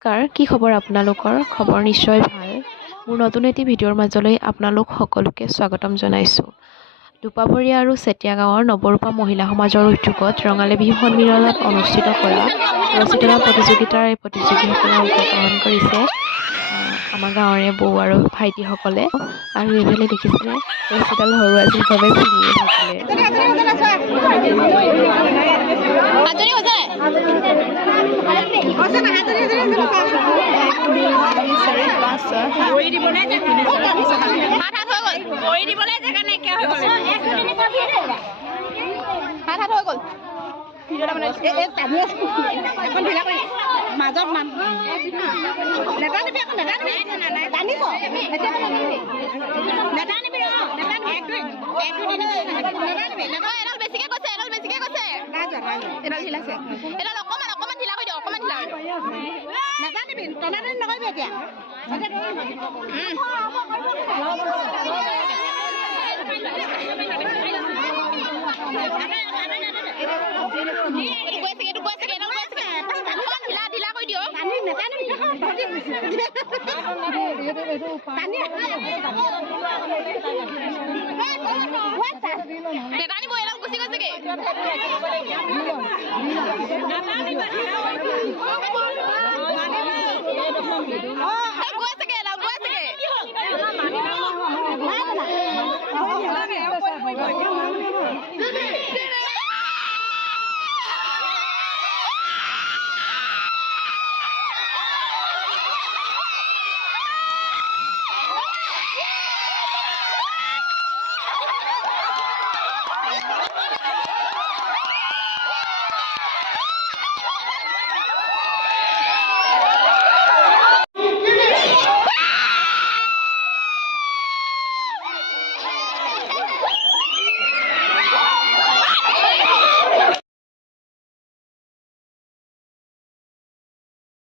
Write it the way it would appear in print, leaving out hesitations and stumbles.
নমস্কাৰ, কি খবৰ আপোনালোকৰ? খবৰ নিশ্চয় ভাল। মোৰ নতুন এটি ভিডিঅ'ৰ মাজলৈ আপোনালোক সকলোকে স্বাগতম জনাইছোঁ। দুপাবৰীয়া আৰু চেতিয়া গাঁৱৰ নৱৰূপা মহিলা সমাজৰ উদ্যোগত ৰঙালী বিহু সন্মিলনত অনুষ্ঠিত কৰা ৰচিতনা প্ৰতিযোগিতাৰ এই প্ৰতিযোগীসকলে অংশগ্ৰহণ কৰিছে আমাৰ গাঁৱৰে বৌ আৰু ভাইটিসকলে। আৰু এইফালে দেখিছিলে ৰছীডাল হৰুৱাইভাৱে ছিঙিয়ে থাকিলে।